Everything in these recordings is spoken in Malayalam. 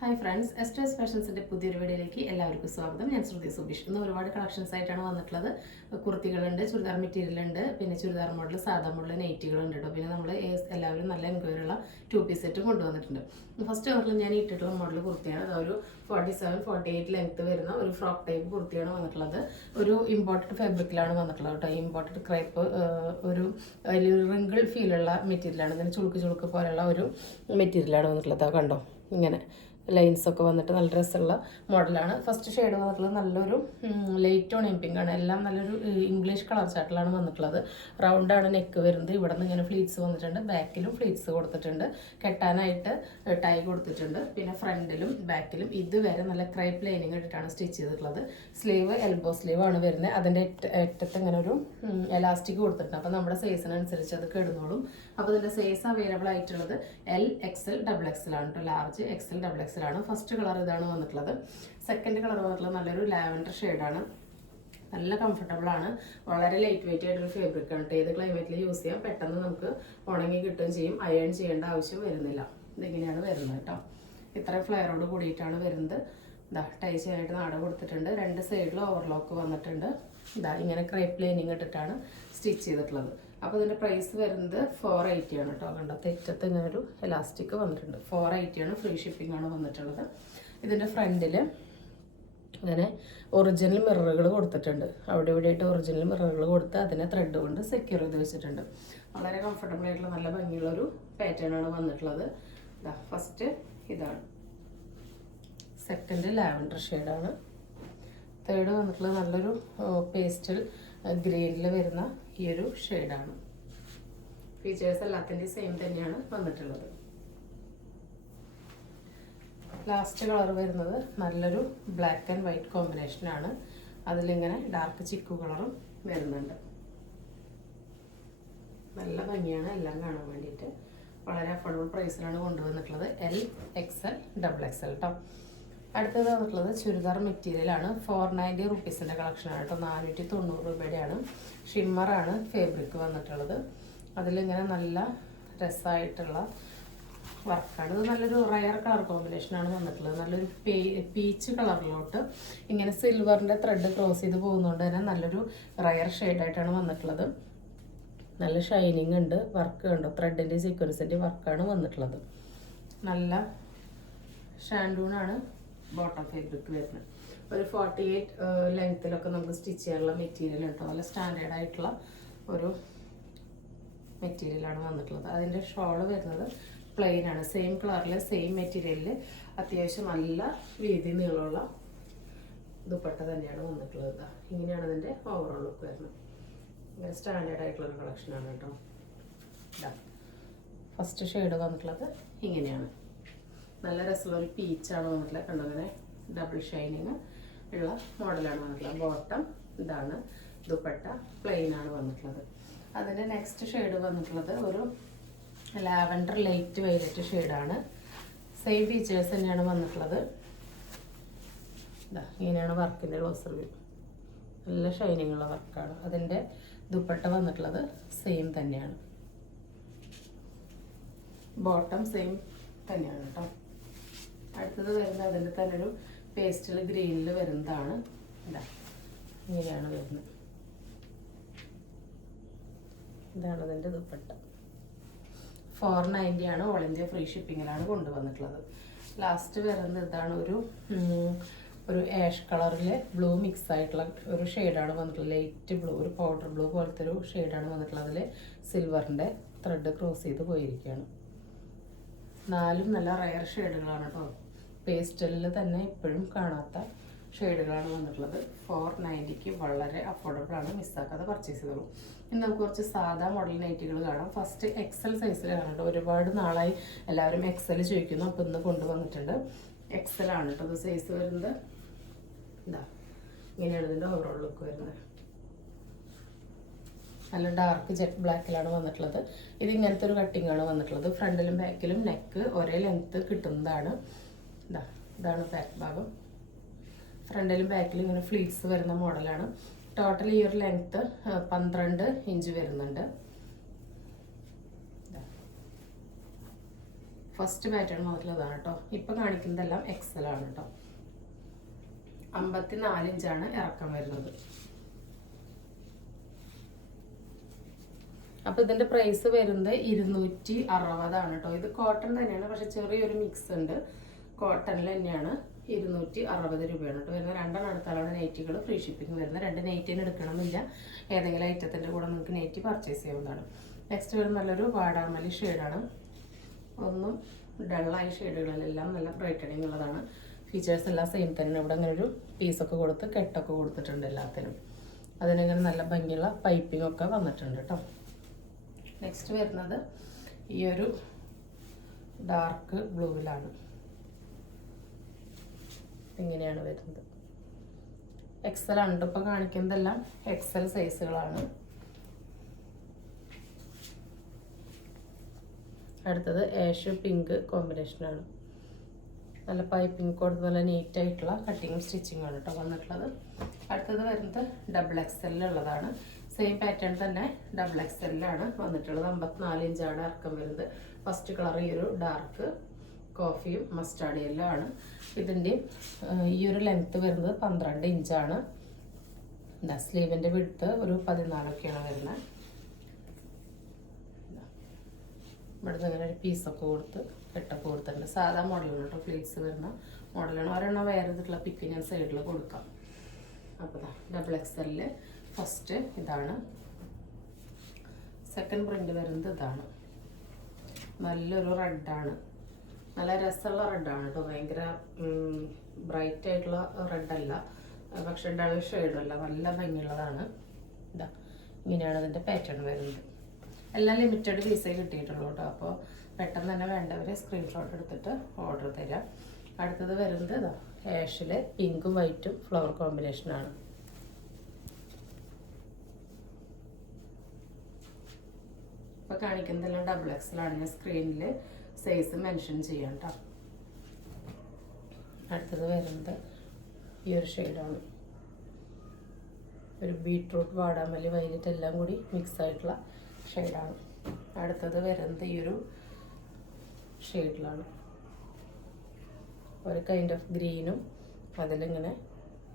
ഹായ് ഫ്രണ്ട്സ്, എസ്റ്റേഴ്സ് ഫാഷൻസിൻ്റെ പുതിയൊരു വീഡിയോയിലേക്ക് എല്ലാവർക്കും സ്വാഗതം. ഞാൻ ശ്രുതി സുബീഷ്. ഇന്ന് ഒരുപാട് കളക്ഷൻസ് ആയിട്ടാണ് വന്നിട്ടുള്ളത്. കുർത്തികളുണ്ട്, ചുരിദാർ മെറ്റീരിയൽ ഉണ്ട്, പിന്നെ ചുരിദാർ മോഡൽ, സാധാ മോഡൽ നൈറ്റികളുണ്ട് കേട്ടോ. പിന്നെ നമ്മൾ എല്ലാവരും നല്ല എൻക്വയറി ഉള്ള 2 പീസ് സെറ്റ് കൊണ്ടുവന്നിട്ടുണ്ട്. ഫസ്റ്റ് പറഞ്ഞാൽ ഞാൻ ഇട്ടിട്ടുള്ള മോഡൽ കുർത്തിയാണ്. അതൊരു 47-48 ലെങ്ത് വരുന്ന ഒരു ഫ്രോക്ക് ടൈപ്പ് കുർത്തിയാണ് വന്നിട്ടുള്ളത്. ഒരു ഇമ്പോർട്ടഡ് ഫാബ്രിക്കിലാണ് വന്നിട്ടുള്ളത് കേട്ടോ. ഇമ്പോർട്ടഡ് ക്രേപ്പ്, ഒരു റിങ്കിൾ ഫീലുള്ള മെറ്റീരിയലാണ്. ഇതിന് ചുളുക്ക് പോലെയുള്ള ഒരു മെറ്റീരിയലാണ് വന്നിട്ടുള്ളത്. കണ്ടോ, ഇങ്ങനെ ലൈൻസൊക്കെ വന്നിട്ട് നല്ല രസമുള്ള മോഡലാണ്. ഫസ്റ്റ് ഷെയ്ഡ് വന്നിട്ടുള്ളത് നല്ലൊരു ലൈറ്റ് ഓൺ പിങ്ക് ആണ്. എല്ലാം നല്ലൊരു ഇംഗ്ലീഷ് കളർ ചാർട്ടിലാണ് വന്നിട്ടുള്ളത്. റൗണ്ടാണ് നെക്ക് വരുന്നത്. ഇവിടെ നിന്ന് ഇങ്ങനെ ഫ്ലീറ്റ്സ് വന്നിട്ടുണ്ട്, ബാക്കിലും ഫ്ലീറ്റ്സ് കൊടുത്തിട്ടുണ്ട്, കെട്ടാനായിട്ട് ടൈ കൊടുത്തിട്ടുണ്ട്. പിന്നെ ഫ്രണ്ടിലും ബാക്കിലും ഇതുവരെ നല്ല ക്രൈപ്പ് ലൈനിങ് ഇട്ടിട്ടാണ് സ്റ്റിച്ച് ചെയ്തിട്ടുള്ളത്. സ്ലീവ് എൽബോ സ്ലീവ് ആണ് വരുന്നത്. അതിൻ്റെ അറ്റത്ത് ഇങ്ങനെ ഒരു എലാസ്റ്റിക് കൊടുത്തിട്ടുണ്ട്. അപ്പോൾ നമ്മുടെ സൈസിനനുസരിച്ച് അത് കിടന്നോളും. അപ്പോൾ ഇതിൻ്റെ സൈസ് അവൈലബിൾ ആയിട്ടുള്ളത് L, XL, XXL ആണ് കേട്ടോ. ലാർജ്, XL, XXL ആണ്. ഫസ്റ്റ് കളർ ഇതാണ് വന്നിട്ടുള്ളത്. സെക്കൻഡ് കളർ വന്നിട്ടുള്ളത് നല്ലൊരു ലാവൻഡർ ഷെയ്ഡാണ്. നല്ല കംഫർട്ടബിൾ ആണ്. വളരെ ലൈറ്റ് വെയിറ്റ് ആയിട്ടൊരു ഫാബ്രിക് ആണ്. ഏത് ക്ലൈമറ്റിൽ യൂസ് ചെയ്യാം. പെട്ടെന്ന് നമുക്ക് ഉണങ്ങി കിട്ടുകയും ചെയ്യും. അയൺ ചെയ്യേണ്ട ആവശ്യം വരുന്നില്ല. ഇതിങ്ങനെയാണ് വരുന്നത് കേട്ടോ. ഇത്രയും ഫ്ലെയറോട് കൂടിയിട്ടാണ് വരുന്നത്. ഇതാ ടൈ ചെയ്യാനായിട്ട് നാട കൊടുത്തിട്ടുണ്ട്. രണ്ട് സൈഡിലും ഓവർലോക്ക് വന്നിട്ടുണ്ട്. ഇതാ ഇങ്ങനെ ക്രേപ്പ് ലൈനിങ് ഇട്ടിട്ടാണ് സ്റ്റിച്ച് ചെയ്തിട്ടുള്ളത്. അപ്പോൾ ഇതിൻ്റെ പ്രൈസ് വരുന്നത് 480 ആണ് കേട്ടോ. കണ്ടോ, തെറ്റത്ത് ഇങ്ങനെ ഒരു എലാസ്റ്റിക് വന്നിട്ടുണ്ട്. 480 ആണ്. ഫ്രീ ഷിപ്പിംഗ് ആണ് വന്നിട്ടുള്ളത്. ഇതിൻ്റെ ഫ്രണ്ടിൽ ഇങ്ങനെ ഒറിജിനൽ മിററുകൾ കൊടുത്തിട്ടുണ്ട്. അവിടെ ഇവിടെയായിട്ട് ഒറിജിനൽ മിററുകൾ കൊടുത്ത് അതിനെ ത്രെഡ് കൊണ്ട് സെക്യൂർ ചെയ്ത് വെച്ചിട്ടുണ്ട്. വളരെ കംഫർട്ടബിൾ ആയിട്ടുള്ള നല്ല ഭംഗിയുള്ളൊരു പാറ്റേൺ ആണ് വന്നിട്ടുള്ളത്. ഇതാ ഫസ്റ്റ് ഇതാണ്. സെക്കൻഡ് ലാവൻഡർ ഷെയ്ഡാണ്. തേർഡ് വന്നിട്ടുള്ളത് നല്ലൊരു പേസ്റ്റൽ ഗ്രീനിൽ വരുന്ന ഈ ഒരു ഷെയ്ഡാണ്. ഫീച്ചേഴ്സ് എല്ലാത്തിൻ്റെയും സെയിം തന്നെയാണ് വന്നിട്ടുള്ളത്. ലാസ്റ്റ് കളർ വരുന്നത് നല്ലൊരു ബ്ലാക്ക് ആൻഡ് വൈറ്റ് കോമ്പിനേഷനാണ്. അതിലിങ്ങനെ ഡാർക്ക് ചിക്കു കളറും വരുന്നുണ്ട്. നല്ല ഭംഗിയാണ് എല്ലാം കാണാൻ വേണ്ടിയിട്ട്. വളരെ അഫോർഡബിൾ പ്രൈസിലാണ് കൊണ്ടുവന്നിട്ടുള്ളത്. L, XL, XXL കേട്ടോ. അടുത്തത് വന്നിട്ടുള്ളത് ചുരിദാർ മെറ്റീരിയലാണ്. 490 റുപ്പീസിൻ്റെ കളക്ഷനാണ് കേട്ടോ. 490 രൂപയുടെയാണ്. ഷിമ്മറാണ് ഫാബ്രിക് വന്നിട്ടുള്ളത്. അതിലിങ്ങനെ നല്ല രസമായിട്ടുള്ള വർക്കാണ്. ഇത് നല്ലൊരു റയർ കളർ കോമ്പിനേഷനാണ് വന്നിട്ടുള്ളത്. നല്ലൊരു പീച്ച് കളറിലോട്ട് ഇങ്ങനെ സിൽവറിൻ്റെ ത്രെഡ് ക്രോസ് ചെയ്ത് പോകുന്നതുകൊണ്ട് തന്നെ നല്ലൊരു റയർ ഷെയ്ഡായിട്ടാണ് വന്നിട്ടുള്ളത്. നല്ല ഷൈനിങ് ഉണ്ട്. വർക്ക് കണ്ടോ, ത്രെഡിൻ്റെ സീക്വൻസിൻ്റെ വർക്കാണ് വന്നിട്ടുള്ളത്. നല്ല ഷാൻഡൂണാണ് ബോട്ടം ഫാബ്രിക് വരുന്നത്. ഒരു 48 ലെങ്ത്തിലൊക്കെ നമുക്ക് സ്റ്റിച്ച് ചെയ്യാനുള്ള മെറ്റീരിയൽ കേട്ടോ. നല്ല സ്റ്റാൻഡേർഡ് ആയിട്ടുള്ള ഒരു മെറ്റീരിയലാണ് വന്നിട്ടുള്ളത്. അതിൻ്റെ ഷോള് വരുന്നത് പ്ലെയിൻ ആണ്. സെയിം കളറിൽ സെയിം മെറ്റീരിയലിൽ അത്യാവശ്യം നല്ല വീതി നീളമുള്ള ദുപ്പട്ട തന്നെയാണ് വന്നിട്ടുള്ളത്. ഇങ്ങനെയാണ് ഇതിൻ്റെ ഓവറോൾ ലുക്ക് വരുന്നത്. ഇങ്ങനെ സ്റ്റാൻഡേർഡ് ആയിട്ടുള്ള ഒരു കളക്ഷനാണ് കേട്ടോ. ഇതാ ഫസ്റ്റ് ഷെയ്ഡ് വന്നിട്ടുള്ളത് ഇങ്ങനെയാണ്. നല്ല രസമുള്ള ഒരു പീച്ചാണ് വന്നിട്ടുള്ളത്. കണ്ടോ, അങ്ങനെ ഡബിൾ ഷൈനിങ് ഉള്ള മോഡലാണ് വന്നിട്ടുള്ളത്. ബോട്ടം ഇതാണ്, ദുപ്പട്ട പ്ലെയിൻ ആണ് വന്നിട്ടുള്ളത്. അതിൻ്റെ നെക്സ്റ്റ് ഷെയ്ഡ് വന്നിട്ടുള്ളത് ഒരു ലാവൻഡർ ലൈറ്റ് വയലറ്റ് ഷെയ്ഡാണ്. സെയിം ഫീച്ചേഴ്സ് തന്നെയാണ് വന്നിട്ടുള്ളത്. ഇതാ ഇങ്ങനെയാണ് വർക്കിൻ്റെ ക്ലോസർ വ്യൂ. നല്ല ഷൈനിങ് ഉള്ള വർക്കാണ്. അതിൻ്റെ ദുപ്പട്ട വന്നിട്ടുള്ളത് സെയിം തന്നെയാണ്. ബോട്ടം സെയിം തന്നെയാണ് കേട്ടോ. അടുത്തത് വരുന്നത് അതിൻ്റെ തന്നെ ഒരു പേസ്റ്റൽ ഗ്രീനിൽ വരുന്നതാണ്. ഇതാ ഇങ്ങനെയാണ് വരുന്നത്. ഇതാണ് അതിൻ്റെ ദുപ്പട്ട. 490 ആണ്. ഓൾ ഇന്ത്യ ഫ്രീ ഷിപ്പിങ്ങിലാണ് കൊണ്ടുവന്നിട്ടുള്ളത്. ലാസ്റ്റ് വരുന്നത് ഇതാണ്. ഒരു ആഷ് കളറിൽ ബ്ലൂ മിക്സ് ആയിട്ടുള്ള ഒരു ഷെയ്ഡാണ് വന്നിട്ടുള്ളത്. ലൈറ്റ് ബ്ലൂ, ഒരു പൗഡർ ബ്ലൂ പോലത്തെ ഒരു ഷെയ്ഡാണ് വന്നിട്ടുള്ളത്. അതിൽ സിൽവറിൻ്റെ ത്രെഡ് ക്രോസ് ചെയ്ത് പോയിരിക്കുകയാണ്. 4 നല്ല റയർ ഷെയ്ഡുകളാണ് കേട്ടോ. പേസ്റ്റലിൽ തന്നെ ഇപ്പോഴും കാണാത്ത ഷെയ്ഡുകളാണ് വന്നിട്ടുള്ളത്. 490ക്ക് വളരെ അഫോർഡബിൾ ആണ്. മിസ്സാക്കാതെ പർച്ചേസ് ചെയ്തോളൂ. ഇനി നമുക്ക് കുറച്ച് സാധാ മോഡൽ നൈറ്റികൾ കാണാം. ഫസ്റ്റ് XL സൈസിൽ കാണാം. ഒരുപാട് നാളായി എല്ലാവരും XL ചോദിക്കുന്നു. അപ്പോൾ ഇന്ന് കൊണ്ടുവന്നിട്ടുണ്ട്. XL ആണ് കേട്ടോ. അത് സൈസ് വരുന്നത് ഇതാ ഇങ്ങനെയാണ് ഇതിൻ്റെ ഓവറോൾ ലുക്ക് വരുന്നത്. നല്ല ഡാർക്ക് ജെറ്റ് ബ്ലാക്കിലാണ് വന്നിട്ടുള്ളത്. ഇത് ഇങ്ങനത്തെ ഒരു കട്ടിംഗ് ആണ് വന്നിട്ടുള്ളത്. ഫ്രണ്ടിലും ബാക്കിലും നെക്ക് ഒരേ ലെങ്ത്ത് കിട്ടുന്നതാണ്. ഇതാണ് ബാക്ക് ഭാഗം. ഫ്രണ്ടിലും ബാക്കിലും ഇങ്ങനെ ഫ്ലീറ്റ്സ് വരുന്ന മോഡലാണ്. ടോട്ടൽ ഈ ഒരു ലെങ്ത്ത് 12 ഇഞ്ച് വരുന്നുണ്ട്. ഫസ്റ്റ് പാറ്റേൺ മുതലുള്ളതാണ് കേട്ടോ. ഇപ്പം കാണിക്കുന്നതെല്ലാം എക്സൽ ആണ് കേട്ടോ. 54 ഇഞ്ചാണ് ഇറക്കം വരുന്നത്. അപ്പോൾ ഇതിൻ്റെ പ്രൈസ് വരുന്നത് 260 കേട്ടോ. ഇത് കോട്ടൺ തന്നെയാണ്, പക്ഷെ ചെറിയൊരു മിക്സ് ഉണ്ട്. കോട്ടണിൽ തന്നെയാണ് 260 രൂപയാണ് കേട്ടോ വരുന്നത്. 2 അടുത്താണ് നൈറ്റികൾ ഫ്രീ ഷിപ്പിംഗ് വരുന്നത്. 2 നൈറ്റിന് എടുക്കണമെന്നില്ല, ഏതെങ്കിലും ഐറ്റത്തിൻ്റെ കൂടെ നിങ്ങൾക്ക് നൈറ്റി പർച്ചേസ് ചെയ്യാവുന്നതാണ്. നെക്സ്റ്റ് വരുന്ന നല്ലൊരു വാടാമല്ലി ഷെയ്ഡാണ്. ഒന്നും ഡള്ളായ ഷെയ്ഡുകളിലെല്ലാം നല്ല ബ്രൈറ്റനിങ് ഉള്ളതാണ്. ഫീച്ചേഴ്സ് എല്ലാം സെയിം തന്നെ. ഇവിടെ അങ്ങനെ ഒരു പീസൊക്കെ കൊടുത്ത് കെട്ടൊക്കെ കൊടുത്തിട്ടുണ്ട് എല്ലാത്തിനും. അതിനങ്ങനെ നല്ല ഭംഗിയുള്ള പൈപ്പിംഗ് ഒക്കെ വന്നിട്ടുണ്ട് കേട്ടോ. നെക്സ്റ്റ് വരുന്നത് ഈ ഒരു ഡാർക്ക് ബ്ലൂവിലാണ്. ഇങ്ങനെയാണ് വരുന്നത്. എക്സൽ ആണ് ഇപ്പോൾ കാണിക്കുന്നതെല്ലാം എക്സൽ സൈസുകളാണ്. അടുത്തത് ആഷ് പിങ്ക് കോമ്പിനേഷനാണ്. നല്ല പൈപ്പിംഗ് കൊടുത്ത് നല്ല നീറ്റായിട്ടുള്ള കട്ടിങ്ങും സ്റ്റിച്ചിങ്ങും ആണ് കേട്ടോ വന്നിട്ടുള്ളത്. അടുത്തത് വരുന്നത് ഡബിൾ എക്സലിലുള്ളതാണ്. സെയിം പാറ്റേൺ തന്നെ ഡബിൾ എക്സലിലാണ് വന്നിട്ടുള്ളത്. 54 ഇഞ്ചാണ് ഇറക്കം വരുന്നത്. ഫസ്റ്റ് കളർ ഈ ഒരു ഡാർക്ക് കോഫിയും മസ്റ്റാർഡ് യെല്ലോ ആണ്. ഇതിൻ്റെ ഈ ഒരു ലെങ്ത്ത് വരുന്നത് 12 ഇഞ്ചാണ്. സ്ലീവിൻ്റെ വിഡ്ത്ത് ഒരു 14 വരുന്നത്. ഇവിടുന്ന് ഇങ്ങനെ ഒരു പീസൊക്കെ കൊടുത്ത് കെട്ടൊക്കെ കൊടുത്തിട്ടുണ്ട്. സാധാ മോഡലാണ് കേട്ടോ, ഫ്ലീറ്റ്സ് വരുന്ന മോഡലാണ്. ഒരെണ്ണം വേറെ ഇതിട്ടുള്ള പിക്ക് ഞാൻ സൈഡിൽ കൊടുക്കാം. അപ്പോൾ ഡബിൾ എക്സലിൽ ഫസ്റ്റ് ഇതാണ്. സെക്കൻഡ് പ്രിൻ്റ് വരുന്നത് ഇതാണ്. നല്ലൊരു റെഡാണ്, നല്ല രസമുള്ള റെഡാണ് കേട്ടോ. ഭയങ്കര ബ്രൈറ്റ് ആയിട്ടുള്ള റെഡല്ല, പക്ഷെ ഡൾ ഷെയ്ഡല്ല, നല്ല ഭംഗിയുള്ളതാണ്. ഇതാ ഇങ്ങനെയാണ് അതിൻ്റെ പാറ്റേൺ വരുന്നത്. എല്ലാം ലിമിറ്റഡ് പീസേ കിട്ടിയിട്ടുള്ളൂ കേട്ടോ. അപ്പോൾ പെട്ടെന്ന് തന്നെ വേണ്ടവർ സ്ക്രീൻഷോട്ട് എടുത്തിട്ട് ഓർഡർ തരാം. അടുത്തത് വരുന്നത് ഇതാ ആഷിൽ പിങ്കും വൈറ്റും ഫ്ലവർ കോമ്പിനേഷനാണ്. ഇപ്പോൾ കാണിക്കുന്നതെല്ലാം ഡബിൾ എക്സലാണ്. ഞാൻ സ്ക്രീനിൽ സൈസ് മെൻഷൻ ചെയ്യാം കേട്ടോ. അടുത്തത് വരുന്നത് ഈ ഒരു ഷെയ്ഡാണ്. ഒരു ബീട്രൂട്ട് വാടാമല്ലി വൈലറ്റ് എല്ലാം കൂടി മിക്സ് ആയിട്ടുള്ള ഷെയ്ഡാണ്. അടുത്തത് വരുന്നത് ഈ ഒരു ഷെയ്ഡിലാണ്. ഒരു കൈൻഡ് ഓഫ് ഗ്രീനും അതിലിങ്ങനെ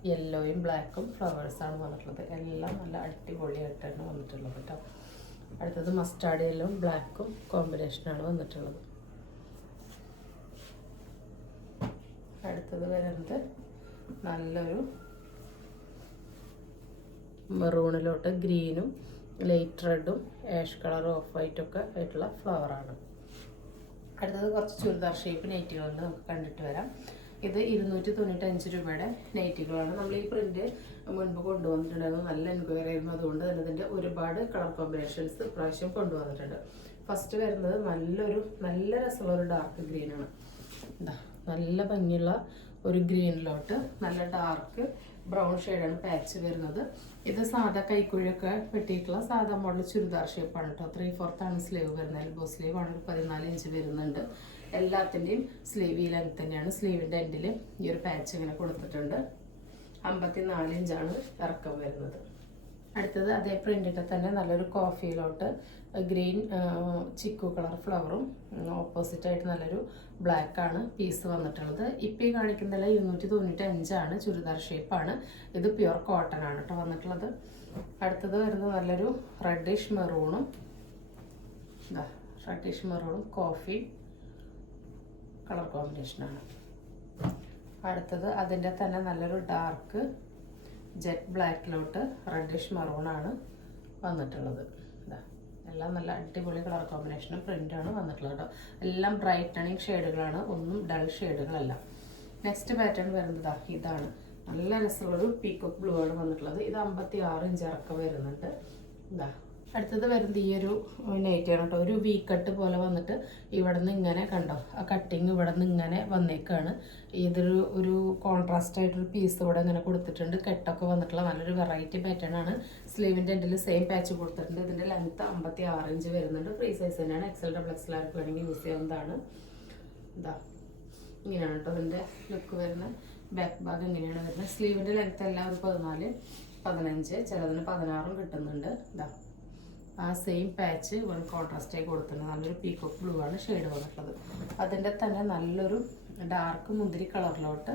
യെല്ലോയും ബ്ലാക്കും ഫ്ലവേഴ്സാണ് വന്നിട്ടുള്ളത്. എല്ലാം നല്ല അടിപൊളിയായിട്ടാണ് വന്നിട്ടുള്ളത് കേട്ടോ. അടുത്തത് മസ്റ്റാർഡ് യെല്ലോയും ബ്ലാക്കും കോമ്പിനേഷനാണ് വന്നിട്ടുള്ളത്. അടുത്തത് വരുന്നത് നല്ലൊരു മെറൂണിലോട്ട് ഗ്രീനും ലൈറ്റ് റെഡും ആഷ് കളർ ഓഫ് വൈറ്റൊക്കെ ആയിട്ടുള്ള ഫ്ലവറാണ്. അടുത്തത് കുറച്ച് ചുരിദാർ ഷേപ്പ് നൈറ്റികളുണ്ട്, നമുക്ക് കണ്ടിട്ട് വരാം. ഇത് 295 രൂപയുടെ നൈറ്റികളാണ്. നമ്മൾ ഈ പ്രിന്റ് മുൻപ് കൊണ്ടുവന്നിട്ടുണ്ടായിരുന്നു, നല്ല എൻക്വയറി ആയിരുന്നു. അതുകൊണ്ട് തന്നെ ഇതിൻ്റെ ഒരുപാട് കളർ കോമ്പിനേഷൻസ് ഇപ്രാവശ്യം കൊണ്ടുവന്നിട്ടുണ്ട്. ഫസ്റ്റ് വരുന്നത് നല്ല രസമുള്ള ഒരു ഡാർക്ക് ഗ്രീനാണ്. എന്താ നല്ല ഭംഗിയുള്ള ഒരു ഗ്രീനിലോട്ട് നല്ല ഡാർക്ക് ബ്രൗൺ ഷെയ്ഡാണ് പാച്ച് വരുന്നത്. ഇത് സാധാ കൈക്കുഴിയൊക്കെ വെട്ടിയിട്ടുള്ള സാധാ മോഡൽ ചുരിദാർ ഷേപ്പാണ് കേട്ടോ. 3/4 സ്ലീവ് വരുന്നത്. എൽബോ സ്ലീവ് ആണ്. 14 ഇഞ്ച് വരുന്നുണ്ട്. എല്ലാത്തിൻ്റെയും സ്ലീവ് ഈ ലെങ്ത് തന്നെയാണ്. സ്ലീവിൻ്റെ എൻഡിൽ ഈ ഒരു പാച്ച് ഇങ്ങനെ കൊടുത്തിട്ടുണ്ട്. 54 ഇഞ്ചാണ് ഇറക്കം വരുന്നത്. അടുത്തത് അതേ പ്രിൻറ്റിൻ്റെ തന്നെ നല്ലൊരു കോഫിയിലോട്ട് ഗ്രീൻ ചിക്കു കളർ ഫ്ലവറും ഓപ്പോസിറ്റായിട്ട് നല്ലൊരു ബ്ലാക്കാണ് പീസ് വന്നിട്ടുള്ളത്. ഇപ്പോൾ ഈ കാണിക്കുന്നതല്ല 295 ചുരിദാർ ഷേപ്പാണ്. ഇത് പ്യുർ കോട്ടൺ ആണ് കേട്ടോ വന്നിട്ടുള്ളത്. അടുത്തത് വരുന്നത് നല്ലൊരു റെഡിഷ് മെറൂണും കോഫി കളർ കോമ്പിനേഷനാണ്. അടുത്തത് അതിൻ്റെ തന്നെ നല്ലൊരു ഡാർക്ക് ജെറ്റ് ബ്ലാക്കിലോട്ട് റെഡിഷ് മെറൂണാണ് വന്നിട്ടുള്ളത്. എല്ലാം നല്ല അടിപൊളി കളർ കോമ്പിനേഷനും പ്രിൻ്റാണ് വന്നിട്ടുള്ളത് കേട്ടോ. എല്ലാം ബ്രൈറ്റണിങ് ഷെയ്ഡുകളാണ്, ഒന്നും ഡൾ ഷെയ്ഡുകളല്ല. നെക്സ്റ്റ് പാറ്റേൺ വരുന്നത് ഇതാണ്. നല്ല രസമുള്ളൊരു പീക്കോക്ക് ബ്ലൂ ആണ് വന്നിട്ടുള്ളത്. ഇത് 56 ഇഞ്ച് ഇറക്കം വരുന്നുണ്ട്. അടുത്തത് വരുന്നത് ഈ ഒരു നൈറ്റിയാണ് കേട്ടോ. ഒരു വി കട്ട് പോലെ വന്നിട്ട് ഇവിടെ നിന്ന് ഇങ്ങനെ കണ്ടോ, ആ കട്ടിങ് ഇവിടെ നിന്ന് ഇങ്ങനെ വന്നേക്കാണ്. ഒരു കോൺട്രാസ്റ്റ് ആയിട്ടൊരു പീസ് ഇവിടെ ഇങ്ങനെ കൊടുത്തിട്ടുണ്ട്. കെട്ടൊക്കെ വന്നിട്ടുള്ള നല്ലൊരു വെറൈറ്റി പാറ്റേൺ ആണ്. സ്ലീവിൻ്റെ എൻഡിൽ സെയിം പാച്ച് കൊടുത്തിട്ടുണ്ട്. ഇതിൻ്റെ ലെങ്ത്ത് 56 ഇഞ്ച് വരുന്നുണ്ട്. ഫ്രീ സൈസ് തന്നെയാണ്. എക്സൽ ഡബിൾ എക്സൽ ആർക്ക് വേണമെങ്കിൽ യൂസ് ചെയ്യാവുന്നതാണ്. ഇങ്ങനെയാണ് കേട്ടോ ഇതിൻ്റെ ലുക്ക് വരുന്നത്. ബാക്ക് ഭാഗം ഇങ്ങനെയാണ് വരുന്നത്. സ്ലീവിൻ്റെ ലെങ്ത്ത് എല്ലാം ഒരു 14, 15, ചിലതിന് 16 കിട്ടുന്നുണ്ട്. ആ സെയിം പാച്ച് വൺ കോൺട്രാസ്റ്റായി കൊടുത്തിട്ടുണ്ട്. നല്ലൊരു പീക്കോക്ക് ബ്ലൂ ആണ് ഷെയ്ഡ് വന്നിട്ടുള്ളത്. അതിൻ്റെ തന്നെ നല്ലൊരു ഡാർക്ക് മുന്തിരി കളറിലോട്ട്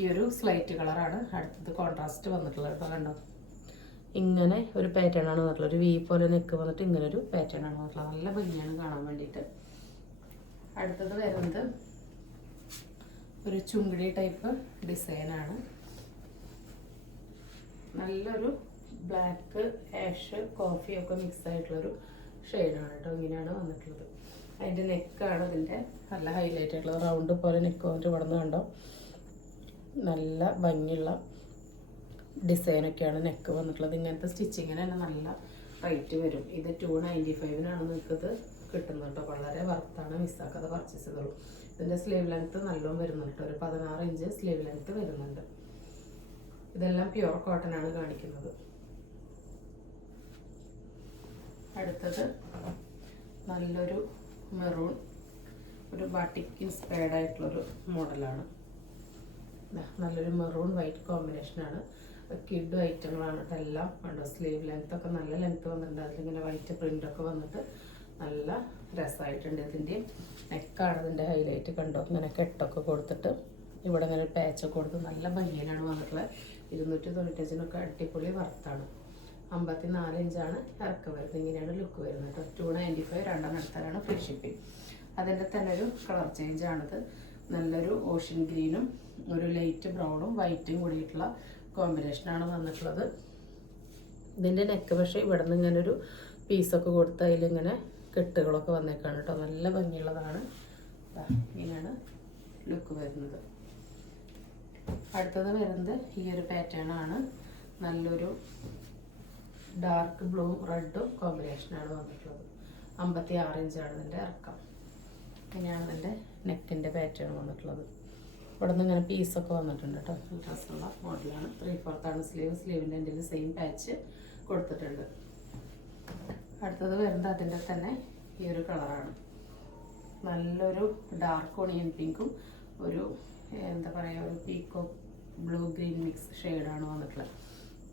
ഈ ഒരു സ്ലൈറ്റ് കളറാണ് അടുത്തത് കോൺട്രാസ്റ്റ് വന്നിട്ടുള്ളത് കേട്ടോ. കണ്ടോ, ഇങ്ങനെ ഒരു പാറ്റേൺ ആണ് വന്നിട്ടുള്ളത്. ഒരു വി പോലെ നെക്ക് വന്നിട്ട് ഇങ്ങനെ ഒരു പാറ്റേൺ ആണ് വന്നിട്ടുള്ളത്. നല്ല ഭംഗിയാണ് കാണാൻ വേണ്ടിയിട്ട്. അടുത്തത് വരുന്നത് ഒരു ചുങ്കിടി ടൈപ്പ് ഡിസൈനാണ്. നല്ലൊരു ബ്ലാക്ക്, ആഷ്, കോഫി ഒക്കെ മിക്സ് ആയിട്ടുള്ളൊരു ഷെയ്ഡാണ് കേട്ടോ. ഇങ്ങനെയാണ് വന്നിട്ടുള്ളത്. അതിൻ്റെ നെക്കാണ് ഇതിൻ്റെ നല്ല ഹൈലൈറ്റ് ആയിട്ടുള്ളത്. റൗണ്ട് പോലെ നെക്ക് വന്നിട്ട് ഇവിടെ നിന്ന് കണ്ടോ, നല്ല ഭംഗിയുള്ള ഡിസൈനൊക്കെയാണ് നെക്ക് വന്നിട്ടുള്ളത്. ഇങ്ങനത്തെ സ്റ്റിച്ചിങ്ങിന് തന്നെ നല്ല റേറ്റ് വരും. ഇത് 295 നിങ്ങൾക്കിത് കിട്ടുന്നത് കേട്ടോ. വളരെ വർത്താണ്, മിസ്സാക്കാതെ പർച്ചേസ് ചെയ്തോളൂ. ഇതിൻ്റെ സ്ലീവ് ലെങ്ത്ത് നല്ലോണം വരുന്നുണ്ട്. ഒരു 16 ഇഞ്ച് സ്ലീവ് ലെങ്ത്ത് വരുന്നുണ്ട്. ഇതെല്ലാം പ്യുവർ കോട്ടൺ ആണ് കാണിക്കുന്നത്. അടുത്തത് നല്ലൊരു മെറൂൺ, ഒരു ബാട്ടിക് ഇൻസ്പയർഡ് ആയിട്ടുള്ളൊരു മോഡലാണ്. നല്ലൊരു മെറൂൺ വൈറ്റ് കോമ്പിനേഷനാണ്. കിഡ് ഐറ്റങ്ങളാണ് കേട്ടോ എല്ലാം. കണ്ടോ, സ്ലീവ് ലെങ്ത് ഒക്കെ നല്ല ലെങ്ത്ത് വന്നിട്ടുണ്ട്. അതിലിങ്ങനെ വൈറ്റ് പ്രിൻ്റൊക്കെ വന്നിട്ട് നല്ല രസമായിട്ടുണ്ട്. ഇതിൻ്റെ നെക്കാണ് ഇതിൻ്റെ ഹൈലൈറ്റ്. കണ്ടോ, ഇങ്ങനെ കെട്ടൊക്കെ കൊടുത്തിട്ട് ഇവിടെ ഇങ്ങനെ പാച്ചൊക്കെ കൊടുത്ത് നല്ല ഭംഗിയിലാണ് വന്നിട്ടുള്ളത്. 295 അടിപൊളി വർത്താണ്. 54 ഇഞ്ചാണ് ഇറക്കം വരുന്നത്. ഇങ്ങനെയാണ് ലുക്ക് വരുന്നത് കേട്ടോ. 295 രണ്ടെണ്ണം എടുത്താലാണ് ഫ്രീ ഷിപ്പിംഗ്. അതിൻ്റെ തന്നെ ഒരു കളർ ചേഞ്ചാണിത്. നല്ലൊരു ഓഷ്യൻ ഗ്രീനും ഒരു ലൈറ്റ് ബ്രൗണും വൈറ്റും കൂടിയിട്ടുള്ള കോമ്പിനേഷനാണ് വന്നിട്ടുള്ളത്. ഇതിൻ്റെ നെക്ക് പക്ഷേ ഇവിടെ നിന്ന് ഇങ്ങനെ ഒരു പീസൊക്കെ കൊടുത്ത് അതിലിങ്ങനെ കെട്ടുകളൊക്കെ വന്നേക്കാണ് കേട്ടോ. നല്ല ഭംഗിയുള്ളതാണ്. ഇങ്ങനെയാണ് ലുക്ക് വരുന്നത്. അടുത്തത് വരുന്നത് ഈ ഒരു പാറ്റേൺ ആണ്. നല്ലൊരു ഡാർക്ക് ബ്ലൂ റെഡും കോമ്പിനേഷനാണ് വന്നിട്ടുള്ളത്. 56 ഇഞ്ചാണ് ഇതിൻ്റെ ഇറക്കം. ഇങ്ങനെയാണ് ഇതിൻ്റെ നെക്കിൻ്റെ പാറ്റേൺ വന്നിട്ടുള്ളത്. ഇവിടെ നിന്ന് ഇങ്ങനെ പീസൊക്കെ വന്നിട്ടുണ്ട് കേട്ടോ. ഡ്രസ്സുള്ള മോഡലാണ്. 3/4 സ്ലീവ്. സ്ലീവിൻ്റെ എൻ്റെ സെയിം പാച്ച് കൊടുത്തിട്ടുണ്ട്. അടുത്തത് വരുന്നത് അതിൻ്റെ തന്നെ ഈ ഒരു കളറാണ്. നല്ലൊരു ഡാർക്ക് ഓണിയൻ പിങ്കും ഒരു എന്താ പറയുക, ഒരു പീക്കോ ബ്ലൂ ഗ്രീൻ മിക്സ് ഷെയ്ഡാണ് വന്നിട്ടുള്ളത്.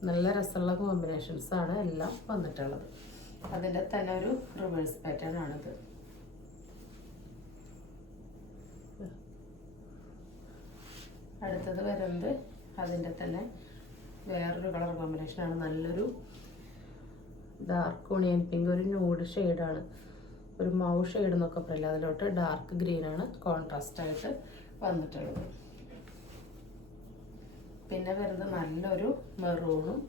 നല്ല രസമുള്ള കോമ്പിനേഷൻസാണ് എല്ലാം വന്നിട്ടുള്ളത്. അതിൻ്റെ തന്നെ ഒരു റിവേഴ്സ് പാറ്റേൺ ആണിത്. അടുത്തത് വരുന്നത് അതിൻ്റെ തന്നെ വേറൊരു കളർ കോമ്പിനേഷനാണ്. നല്ലൊരു ഡാർക്ക് ഓണിയൻ പിങ്ക്, ഒരു ന്യൂഡ് ഷെയ്ഡാണ്. ഒരു മൗ ഷെയ്ഡ് എന്നൊക്കെ പറയില്ല, അതിലോട്ട് ഡാർക്ക് ഗ്രീനാണ് കോൺട്രാസ്റ്റ് ആയിട്ട് വന്നിട്ടുള്ളത്. പിന്നെ വരുന്നത് നല്ലൊരു മെറൂണും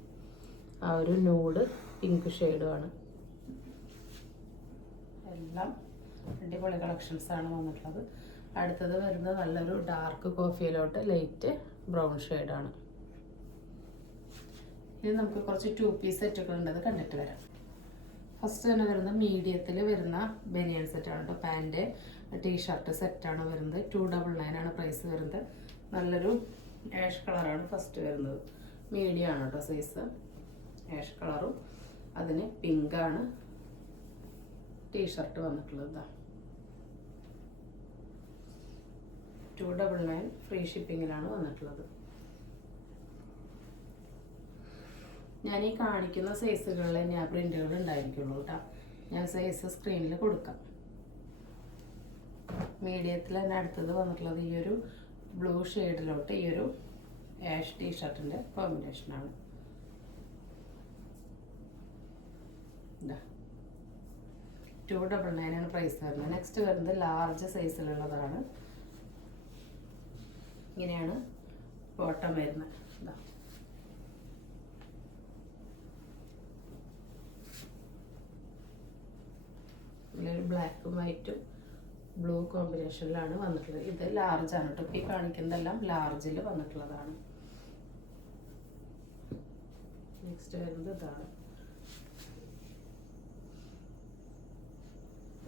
ആ ഒരു ന്യൂഡ് പിങ്ക് ഷെയ്ഡുമാണ്. എല്ലാം അടിപൊളി കളക്ഷൻസാണ് വന്നിട്ടുള്ളത്. അടുത്തത് വരുന്നത് നല്ലൊരു ഡാർക്ക് കോഫിയിലോട്ട് ലൈറ്റ് ബ്രൗൺ ഷെയ്ഡാണ്. ഇനി നമുക്ക് കുറച്ച് 2 പീസ് സെറ്റുകൾ ഉണ്ട്, അത് കണ്ടിട്ട് വരാം. ഫസ്റ്റ് തന്നെ വരുന്നത് മീഡിയത്തിൽ വരുന്ന ബനിയൻ സെറ്റാണ് കേട്ടോ. പാൻറ് ടീഷർട്ട് സെറ്റാണ് വരുന്നത്. 299 ആണ് പ്രൈസ് വരുന്നത്. നല്ലൊരു ആഷ് കളറാണ് ഫസ്റ്റ് വരുന്നത്. മീഡിയം ആണ് കേട്ടോ സൈസ്. ആഷ് കളറും അതിന് പിങ്കാണ് ടീഷർട്ട് വന്നിട്ടുള്ളത്. 299 ഫ്രീ ഷിപ്പിങ്ങിലാണ് വന്നിട്ടുള്ളത്. ഞാൻ ഈ കാണിക്കുന്ന സൈസുകളിൽ ഞാൻ പ്രിന്റുകൾ ഉണ്ടായിരിക്കുള്ളൂ കേട്ടോ. ഞാൻ സൈസ് സ്ക്രീനിൽ കൊടുക്കാം. മീഡിയത്തിൽ തന്നെ അടുത്തത് വന്നിട്ടുള്ളത് ഈ ഒരു ബ്ലൂ ഷെയ്ഡിലോട്ട് ഈ ഒരു ആഷ് ടീഷർട്ടിൻ്റെ കോമ്പിനേഷനാണ്. 299 ആണ് പ്രൈസ് വരുന്നത്. നെക്സ്റ്റ് വരുന്നത് ലാർജ് സൈസിലുള്ളതാണ്. ഇങ്ങനെയാണ് ബോട്ടം വരുന്നത്. ഇതിലൊരു ബ്ലാക്കും വൈറ്റും ബ്ലൂ കോമ്പിനേഷനിലാണ് വന്നിട്ടുള്ളത്. ഇത് ലാർജാണ് കേട്ടോ. ഈ കാണിക്കുന്നതെല്ലാം ലാർജിൽ വന്നിട്ടുള്ളതാണ്. നെക്സ്റ്റ് വരുന്നത് ഇതാണ്.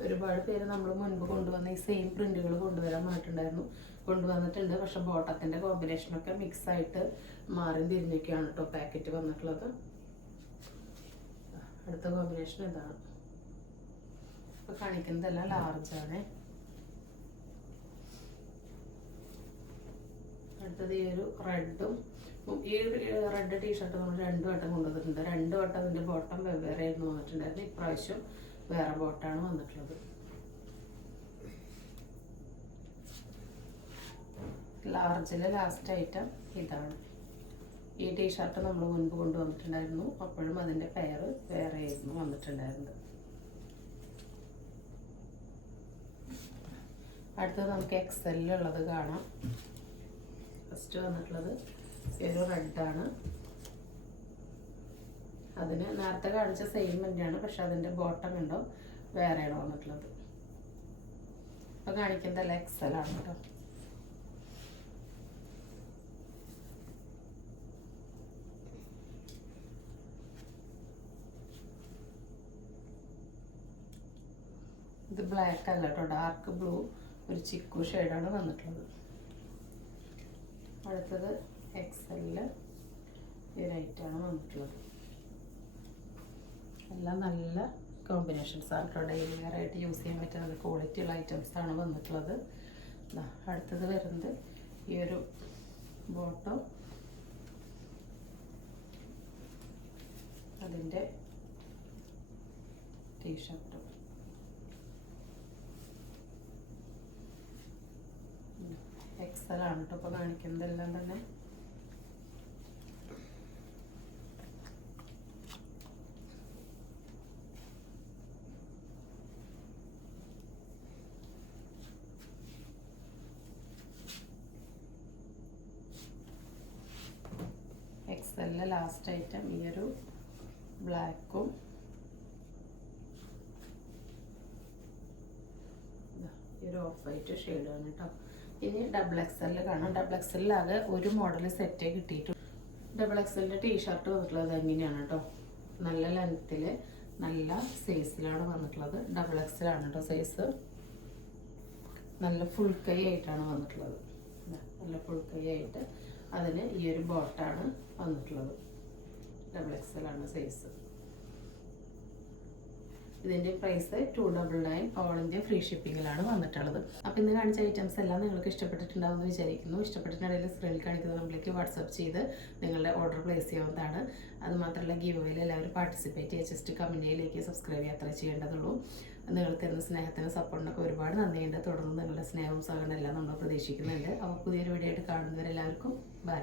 ഒരുപാട് പേര് നമ്മൾ മുൻപ് കൊണ്ടുവന്ന ഈ സെയിം പ്രിന്റുകൾ കൊണ്ടുവരാൻ കൊണ്ടുവന്നിട്ടുണ്ട്. പക്ഷെ ബോട്ടത്തിൻ്റെ കോമ്പിനേഷനൊക്കെ മിക്സ് ആയിട്ട് മാറി തിരിഞ്ഞൊക്കെയാണ് കേട്ടോ പാക്കറ്റ് വന്നിട്ടുള്ളത്. അടുത്ത കോമ്പിനേഷൻ ഇതാണ്. ഇപ്പോൾ കാണിക്കുന്നതെല്ലാം ലാർജാണ്. അടുത്തത് ഈ ഒരു റെഡും, ഈ റെഡ് ടീഷർട്ട് നമ്മൾ 2 വട്ടം കൊണ്ടുവന്നിട്ടുണ്ട്. 2 വട്ടം അതിൻ്റെ ബോട്ടം വെവ്വേറെ ആയിരുന്നു വന്നിട്ടുണ്ടായിരുന്നു. ഇപ്രാവശ്യം വേറെ ബോട്ടാണ് വന്നിട്ടുള്ളത്. ലാർജിലെ ലാസ്റ്റ് ഐറ്റം ഇതാണ്. ഈ ടീഷർട്ട് നമ്മൾ മുൻപ് കൊണ്ടുവന്നിട്ടുണ്ടായിരുന്നു. അപ്പോഴും അതിൻ്റെ പെയർ വേറെ ആയിരുന്നു വന്നിട്ടുണ്ടായിരുന്നത്. അടുത്തത് നമുക്ക് എക്സെല്ലുള്ളത് കാണാം. ഫസ്റ്റ് വന്നിട്ടുള്ളത് ഒരു റെഡാണ്. അതിന് നേരത്തെ കാണിച്ച സെയിം തന്നെയാണ്, പക്ഷെ അതിൻ്റെ ബോട്ടം ഉണ്ടോ വേറെയാണ് വന്നിട്ടുള്ളത്. അപ്പോൾ കാണിക്കുന്നതല്ല എക്സലാണ് കേട്ടോ. ഇത് ബ്ലാക്ക് അല്ല കേട്ടോ, ഡാർക്ക് ബ്ലൂ ഒരു ചിക്കു ഷെയ്ഡാണ് വന്നിട്ടുള്ളത്. അടുത്തത് എക്സെല്ലിൽ ഈ റൈറ്റാണ് വന്നിട്ടുള്ളത്. എല്ലാം നല്ല കോമ്പിനേഷൻസ് ആണ് കേട്ടോ. ഡെയിലി വെയർ ആയിട്ട് യൂസ് ചെയ്യാൻ പറ്റുന്ന നല്ല ക്വാളിറ്റി ഉള്ള ഐറ്റംസ് ആണ് വന്നിട്ടുള്ളത്. അടുത്തത് വരുന്നത് ഈ ഒരു ബോട്ടം, അതിൻ്റെ ടീഷർട്ടും. എക്സലാണ് കേട്ടോ ഇപ്പോൾ കാണിക്കുന്നതെല്ലാം തന്നെ. എക്സലിലെ ലാസ്റ്റ് ഐറ്റം ഈ ഒരു ബ്ലാക്കും ഈ ഒരു ഓഫ് വൈറ്റ് ഷെയ്ഡാണ് കേട്ടോ. ഇനി ഡബിൾ എക്സലിൽ കാണാം. ഡബിൾ എക്സലിലാകെ ഒരു മോഡൽ സെറ്റേ കിട്ടിയിട്ടുണ്ട്. ഡബിൾ എക്സലിൻ്റെ ടീഷർട്ട് വന്നിട്ടുള്ളത് എങ്ങനെയാണ് കേട്ടോ. നല്ല ലെങ്ത്തിൽ നല്ല സൈസിലാണ് വന്നിട്ടുള്ളത്. ഡബിൾ എക്സലാണ് കേട്ടോ സൈസ്. നല്ല ഫുൾ കൈ ആയിട്ടാണ് വന്നിട്ടുള്ളത്. നല്ല ഫുൾ കൈ ആയിട്ട് അതിന് ഈ ഒരു ബോട്ടാണ് വന്നിട്ടുള്ളത്. ഡബിൾ എക്സലാണ് സൈസ്. ഇതിൻ്റെ പ്രൈസ് 299 ഓൾ ഇന്ത്യ ഫ്രീ ഷിപ്പിങ്ങിലാണ് വന്നിട്ടുള്ളത്. അപ്പോൾ ഇന്ന് കാണിച്ച ഐറ്റംസ് എല്ലാം നിങ്ങൾക്ക് ഇഷ്ടപ്പെട്ടിട്ടുണ്ടാവുമെന്ന് വിചാരിക്കുന്നു. ഇഷ്ടപ്പെട്ടിട്ടുണ്ടെങ്കിൽ സ്ക്രീനിൽ കാണിക്കുന്ന നമ്പറിലേക്ക് വാട്സപ്പ് ചെയ്ത് നിങ്ങളുടെ ഓർഡർ പ്ലേസ് ചെയ്യാവുന്നതാണ്. അതുമാത്രമല്ല ഗീവ് അവേയിൽ എല്ലാവരും പാർട്ടിസിപ്പേറ്റ് ചെയ്യുക. ജസ്റ്റ് കമൻറ്റിലേക്ക് സബ്സ്ക്രൈബ് ചെയ്യാത്ര ചെയ്യേണ്ടതുള്ളൂ. നിങ്ങൾ തരുന്ന സ്നേഹത്തിന് സപ്പോർട്ടിനൊക്കെ ഒരുപാട് നന്ദിയുണ്ട്. തുടർന്ന് നിങ്ങളുടെ സ്നേഹവും സഹകരണം എല്ലാം നമ്മൾ പ്രതീക്ഷിക്കുന്നുണ്ട്. അപ്പോൾ പുതിയൊരു വീഡിയോ ആയിട്ട് കാണുന്നവരെല്ലാവർക്കും ബൈ.